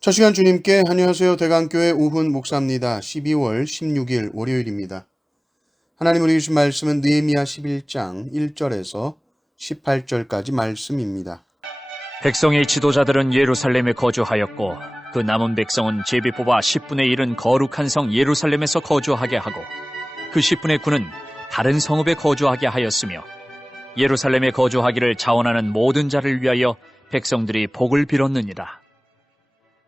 첫 시간 주님께 안녕하세요. 대강교회 우훈 목사입니다. 12월 16일 월요일입니다. 하나님 우리 주신 말씀은 느헤미야 11장 1절에서 18절까지 말씀입니다. 백성의 지도자들은 예루살렘에 거주하였고 그 남은 백성은 제비 뽑아 10분의 1은 거룩한 성 예루살렘에서 거주하게 하고 그 10분의 9는 다른 성읍에 거주하게 하였으며 예루살렘에 거주하기를 자원하는 모든 자를 위하여 백성들이 복을 빌었느니라.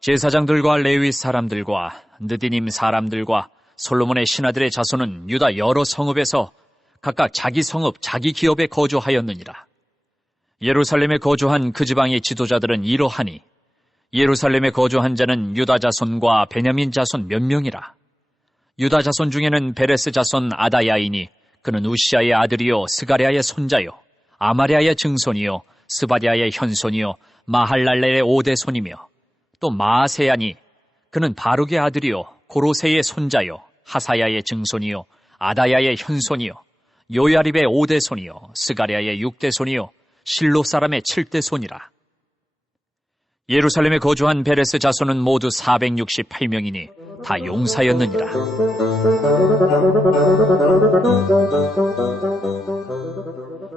제사장들과 레위 사람들과 느디님 사람들과 솔로몬의 신하들의 자손은 유다 여러 성읍에서 각각 자기 성읍 자기 기업에 거주하였느니라. 예루살렘에 거주한 그 지방의 지도자들은 이러하니 예루살렘에 거주한 자는 유다 자손과 베냐민 자손 몇 명이라. 유다 자손 중에는 베레스 자손 아다야이니 그는 우시아의 아들이요 스가랴의 손자요 아마랴의 증손이요 스바랴의 현손이요 마할랄렐의 오대손이며 또 마아세야니 그는 바룩의 아들이요 고로세의 손자요 하사야의 증손이요 아다야의 현손이요 요야립의 오대손이요 스가랴의 육대손이요 실로 사람의 칠대손이라. 예루살렘에 거주한 베레스 자손은 모두 468명이니 다 용사였느니라.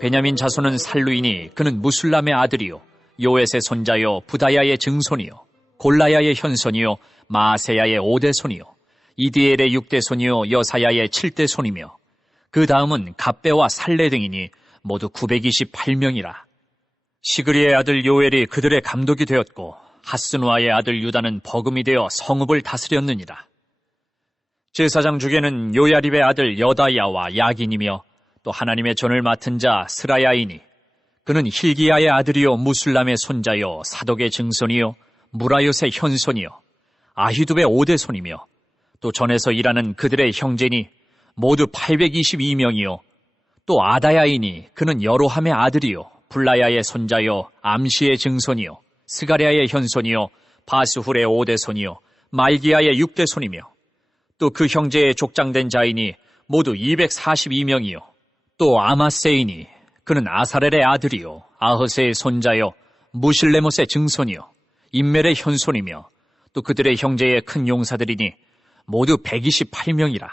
베냐민 자손은 살루이니 그는 무술람의 아들이요 요엣의 손자요 부다야의 증손이요 골라야의 현손이요 마아세야의 오대손이요 이디엘의 육대손이요 여사야의 칠대손이며 그 다음은 갑배와 살레 등이니 모두 928명이라. 시그리의 아들 요엘이 그들의 감독이 되었고 하스누아의 아들 유다는 버금이 되어 성읍을 다스렸느니라. 제사장 중에는 요야립의 아들 여다야와 야긴이며 또 하나님의 전을 맡은 자 스라야이니 그는 힐기야의 아들이요 무술람의 손자요 사독의 증손이요 무라요의 현손이요 아히두베의 오대손이며 또 전에서 일하는 그들의 형제니 모두 822명이요 또 아다야이니 그는 여로함의 아들이요 블라야의 손자요 암시의 증손이요 스가랴의 현손이요 바스훌의 오대손이요 말기야의 육대손이며 또 그 형제의 족장된 자이니 모두 242명이요 또 아마세이니 그는 아사렐의 아들이요 아흐세의 손자요 무실레못의 증손이요 임멜의 현손이며 또 그들의 형제의 큰 용사들이니 모두 128명이라.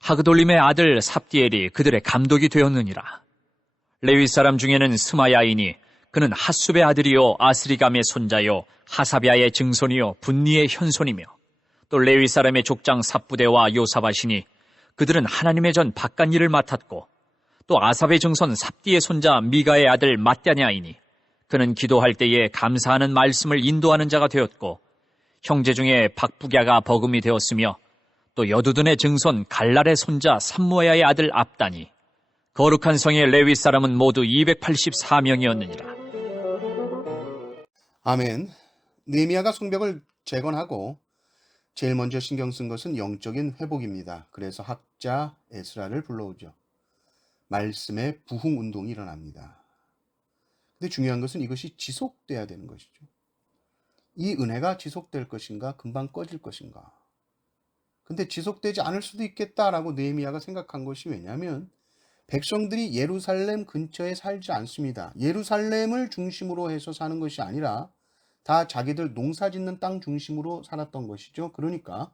하그돌림의 아들 삽디엘이 그들의 감독이 되었느니라. 레위 사람 중에는 스마야이니 그는 핫숲의 아들이요 아스리감의 손자요 하사비아의 증손이요 분니의 현손이며 또 레위 사람의 족장 삽부대와 요사바시니 그들은 하나님의 전 바깥일을 맡았고 또 아삽의 증손 삽디의 손자 미가의 아들 mat냐이니 그는 기도할 때에 감사하는 말씀을 인도하는 자가 되었고 형제 중에 박부갸가 버금이 되었으며 또 여두둔의 증손 갈랄의 손자 삼모야의 아들 압다니 거룩한 성의 레위 사람은 모두 284명이었느니라. 아멘. 느헤미야가 성벽을 재건하고 제일 먼저 신경 쓴 것은 영적인 회복입니다. 그래서 학자 에스라를 불러오죠. 말씀의 부흥 운동이 일어납니다. 근데 중요한 것은 이것이 지속돼야 되는 것이죠. 이 은혜가 지속될 것인가, 금방 꺼질 것인가. 근데 지속되지 않을 수도 있겠다라고 느헤미야가 생각한 것이 왜냐하면 백성들이 예루살렘 근처에 살지 않습니다. 예루살렘을 중심으로 해서 사는 것이 아니라 다 자기들 농사 짓는 땅 중심으로 살았던 것이죠. 그러니까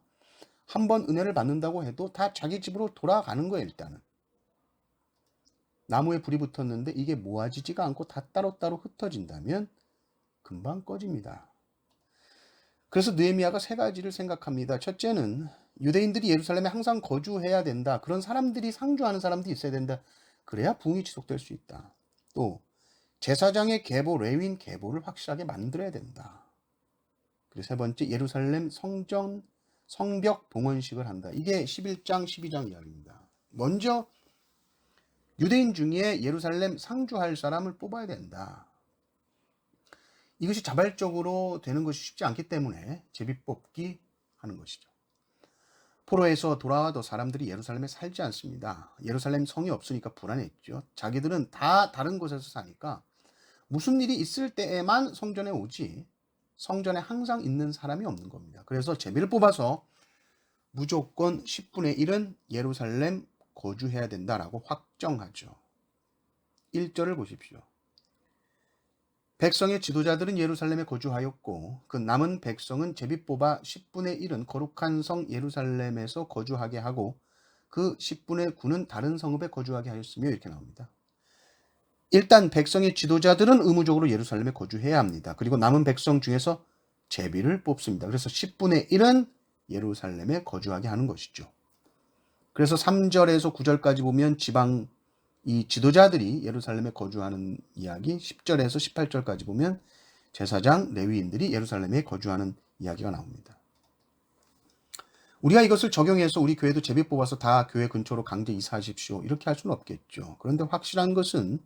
한번 은혜를 받는다고 해도 다 자기 집으로 돌아가는 거예요, 일단은. 나무에 불이 붙었는데 이게 모아지지가 않고 다 따로따로 흩어진다면 금방 꺼집니다. 그래서 느헤미야가 세 가지를 생각합니다. 첫째는 유대인들이 예루살렘에 항상 거주해야 된다. 그런 사람들이 상주하는 사람들이 있어야 된다. 그래야 부흥이 지속될 수 있다. 또 제사장의 계보, 레위인 계보를 확실하게 만들어야 된다. 그리고 세 번째, 예루살렘 성벽 봉헌식을 한다. 이게 11장, 12장 이야기입니다. 먼저 유대인 중에 예루살렘 상주할 사람을 뽑아야 된다. 이것이 자발적으로 되는 것이 쉽지 않기 때문에 제비뽑기 하는 것이죠. 포로에서 돌아와도 사람들이 예루살렘에 살지 않습니다. 예루살렘 성이 없으니까 불안했죠. 자기들은 다 다른 곳에서 사니까 무슨 일이 있을 때에만 성전에 오지 성전에 항상 있는 사람이 없는 겁니다. 그래서 제비를 뽑아서 무조건 10분의 1은 예루살렘 거주해야 된다라고 확정하죠. 1절을 보십시오. 백성의 지도자들은 예루살렘에 거주하였고 그 남은 백성은 제비 뽑아 10분의 1은 거룩한 성 예루살렘에서 거주하게 하고 그 10분의 9는 다른 성읍에 거주하게 하였으며 이렇게 나옵니다. 일단 백성의 지도자들은 의무적으로 예루살렘에 거주해야 합니다. 그리고 남은 백성 중에서 제비를 뽑습니다. 그래서 10분의 1은 예루살렘에 거주하게 하는 것이죠. 그래서 3절에서 9절까지 보면 지방 이 지도자들이 예루살렘에 거주하는 이야기, 10절에서 18절까지 보면 제사장, 레위인들이 예루살렘에 거주하는 이야기가 나옵니다. 우리가 이것을 적용해서 우리 교회도 제비 뽑아서 다 교회 근처로 강제 이사하십시오. 이렇게 할 수는 없겠죠. 그런데 확실한 것은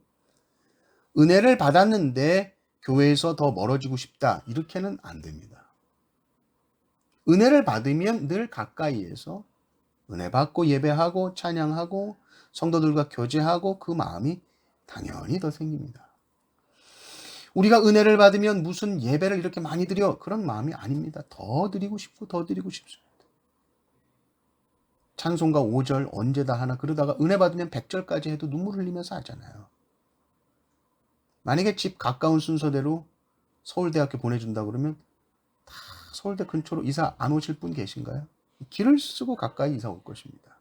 은혜를 받았는데 교회에서 더 멀어지고 싶다. 이렇게는 안 됩니다. 은혜를 받으면 늘 가까이에서 은혜 받고 예배하고 찬양하고 성도들과 교제하고 그 마음이 당연히 더 생깁니다. 우리가 은혜를 받으면 무슨 예배를 이렇게 많이 드려 그런 마음이 아닙니다. 더 드리고 싶고 더 드리고 싶습니다. 찬송가 5절 언제 다 하나 그러다가 은혜 받으면 100절까지 해도 눈물 흘리면서 하잖아요. 만약에 집 가까운 순서대로 서울대학교 보내준다 그러면 다 서울대 근처로 이사 안 오실 분 계신가요? 길을 쓰고 가까이 이사 올 것입니다.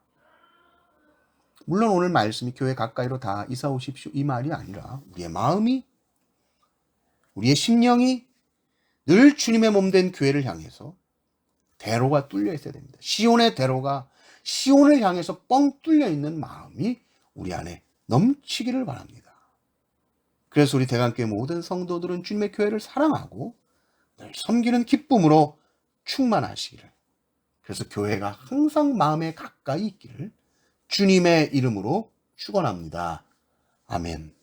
물론 오늘 말씀이 교회 가까이로 다 이사 오십시오 이 말이 아니라 우리의 마음이 우리의 심령이 늘 주님의 몸된 교회를 향해서 대로가 뚫려 있어야 됩니다. 시온의 대로가 시온을 향해서 뻥 뚫려 있는 마음이 우리 안에 넘치기를 바랍니다. 그래서 우리 대강교회 모든 성도들은 주님의 교회를 사랑하고 늘 섬기는 기쁨으로 충만하시기를, 그래서 교회가 항상 마음에 가까이 있기를 주님의 이름으로 축원합니다. 아멘.